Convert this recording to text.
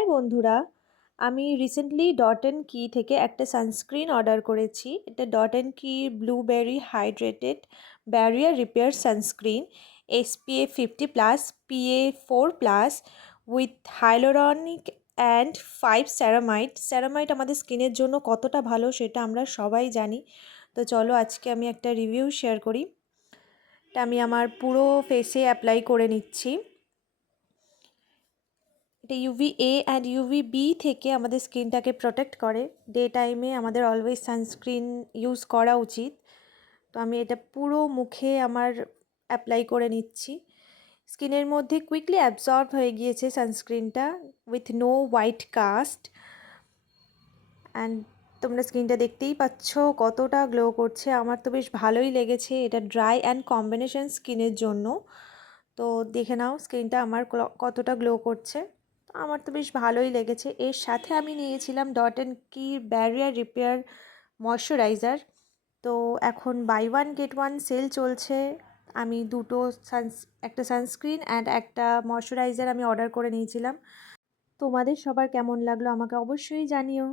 High বন্ধুরা, আমি recently dot and কি থেকে একটা সানস্ক্রিন অর্ডার করেছি। এটা ডট অ্যান্ড কি blueberry hydrated barrier repair sunscreen SPF 50+, PA4+, with hyaluronic and 5 স্যারামাইড। স্যারামাইড আমাদের স্কিনের জন্য কতটা ভালো সেটা আমরা সবাই জানি। তো চলো আজকে আমি একটা রিভিউ শেয়ার করি। এটা আমি আমার পুরো ফেসে অ্যাপ্লাই করে নিচ্ছি। এটা UVA অ্যান্ড UVB থেকে আমাদের স্কিনটাকে প্রোটেক্ট করে। ডে টাইমে আমাদের অলওয়েজ সানস্ক্রিন ইউজ করা উচিত। তো আমি এটা পুরো মুখে আমার অ্যাপ্লাই করে নিচ্ছি। স্কিনের মধ্যে কুইকলি অ্যাবজর্ব হয়ে গিয়েছে সানস্ক্রিনটা with no white cast. And তোমরা স্কিনটা দেখতেই পাচ্ছ কতটা গ্লো করছে। আমার তো বেশ ভালোই লেগেছে। এটা ড্রাই অ্যান্ড কম্বিনেশন স্কিনের জন্য। তো দেখে নাও স্কিনটা আমার কতটা গ্লো করছে। আমার তো বেশ ভালোই লেগেছে। এর সাথে আমি নিয়েছিলাম Dot and Key barrier repair moisturiser. তো এখন buy one get one sale চলছে। আমি দুটো একটা সানস্ক্রিন অ্যান্ড একটা ময়শ্চারাইজার আমি অর্ডার করে নিয়েছিলাম। তোমাদের সবার কেমন লাগলো আমাকে অবশ্যই জানিও।